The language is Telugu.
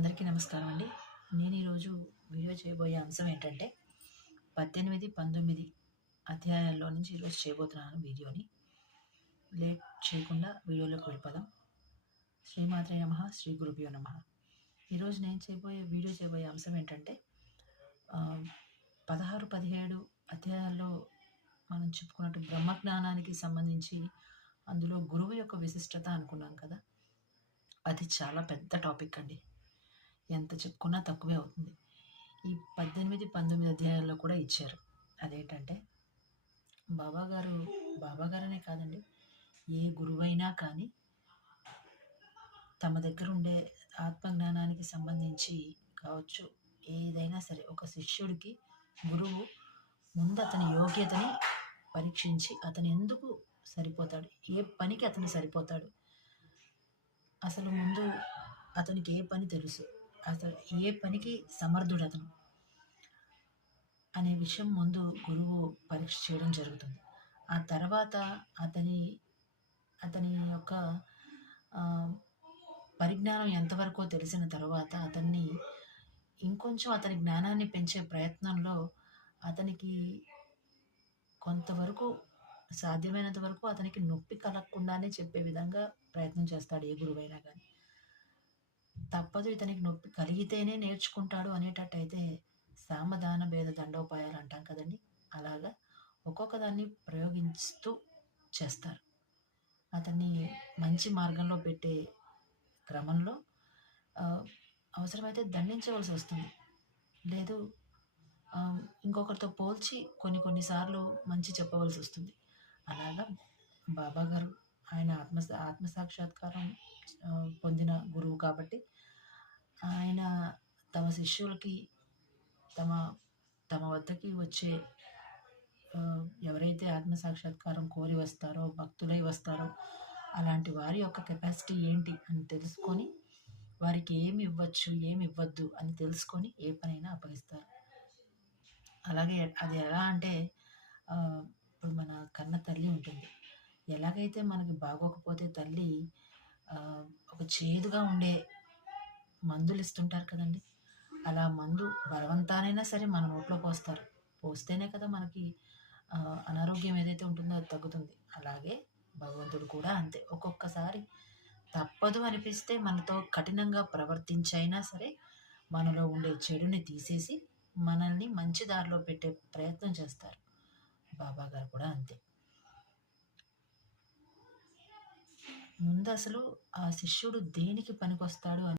అందరికీ నమస్కారం అండి. నేను ఈరోజు వీడియో చేయబోయే అంశం ఏంటంటే 18, 19 అధ్యాయాల్లో నుంచి ఈరోజు చేయబోతున్నాను వీడియోని. లేట్ చేయకుండా వీడియోలోకి వెళ్ళిపోదాం. శ్రీమాత్రే నమః, శ్రీ గురుభ్యో నమః. ఈరోజు నేను వీడియో చేయబోయే అంశం ఏంటంటే 16, 17 అధ్యాయాల్లో మనం చెప్పుకున్నట్టు బ్రహ్మజ్ఞానానికి సంబంధించి అందులో గురువు యొక్క విశిష్టత అనుకున్నాం కదా. అది చాలా పెద్ద టాపిక్ అండి. ఎంత చెప్పుకున్నా తక్కువే అవుతుంది. ఈ 18, 19 అధ్యాయాల్లో కూడా ఇచ్చారు. అదేంటంటే బాబాగారనే కాదండి, ఏ గురువైనా కానీ తమ దగ్గర ఉండే ఆత్మజ్ఞానానికి సంబంధించి కావచ్చు, ఏదైనా సరే ఒక శిష్యుడికి గురువు ముందు అతని యోగ్యతని పరీక్షించి అతను ఎందుకు సరిపోతాడు, ఏ పనికి అతను సరిపోతాడు, అసలు ముందు అతనికి ఏ పని తెలుసు, అసలు ఏ పనికి సమర్థుడు అతను అనే విషయం ముందు గురువు పరీక్ష చేయడం జరుగుతుంది. ఆ తర్వాత అతని యొక్క పరిజ్ఞానం ఎంతవరకు తెలిసిన తర్వాత అతన్ని ఇంకొంచెం అతని జ్ఞానాన్ని పెంచే ప్రయత్నంలో అతనికి కొంతవరకు సాధ్యమైనంత వరకు అతనికి నొప్పి కలగకుండానే చెప్పే విధంగా ప్రయత్నం చేస్తాడు ఏ గురువైనా కానీ. తప్పదు, ఇతనికి నొప్పి కలిగితేనే నేర్చుకుంటాడు అనేటట్టయితే సామధాన భేద దండోపాయాలు అంటాం కదండి, అలాగా ఒక్కొక్క దాన్ని ప్రయోగిస్తూ చేస్తారు. అతన్ని మంచి మార్గంలో పెట్టే క్రమంలో అవసరమైతే దండించవలసి వస్తుంది, లేదు ఇంకొకరితో పోల్చి కొన్నిసార్లు మంచి చెప్పవలసి వస్తుంది. అలాగా బాబా గారు ఆయన ఆత్మసాక్షాత్కారం పొందిన గురువు కాబట్టి ఆయన తమ శిష్యులకి తమ వద్దకి వచ్చే ఎవరైతే ఆత్మసాక్షాత్కారం కోరి వస్తారో, భక్తులై వస్తారో, అలాంటి వారి యొక్క కెపాసిటీ ఏంటి అని తెలుసుకొని వారికి ఏమి ఇవ్వచ్చు ఏమి ఇవ్వద్దు అని తెలుసుకొని ఏ పనైనా అప్పగిస్తారు. అలాగే అది ఎలా అంటే ఇప్పుడు మన కన్న తల్లి ఉంటుంది. ఎలాగైతే మనకి బాగోకపోతే తల్లి ఒక చేదుగా ఉండే మందులు ఇస్తుంటారు కదండి, అలా మందు బలవంతానైనా సరే మన నోట్లో పోస్తేనే కదా మనకి అనారోగ్యం ఏదైతే ఉంటుందో అది తగ్గుతుంది. అలాగే భగవంతుడు కూడా అంతే. ఒక్కొక్కసారి తప్పదు అనిపిస్తే మనతో కఠినంగా ప్రవర్తించైనా సరే మనలో ఉండే చెడుని తీసేసి మనల్ని మంచి దారిలో పెట్టే ప్రయత్నం చేస్తారు. బాబా గారు కూడా అంతే. ముందు అసలు ఆ శిష్యుడు దేనికి పనికొస్తాడు అని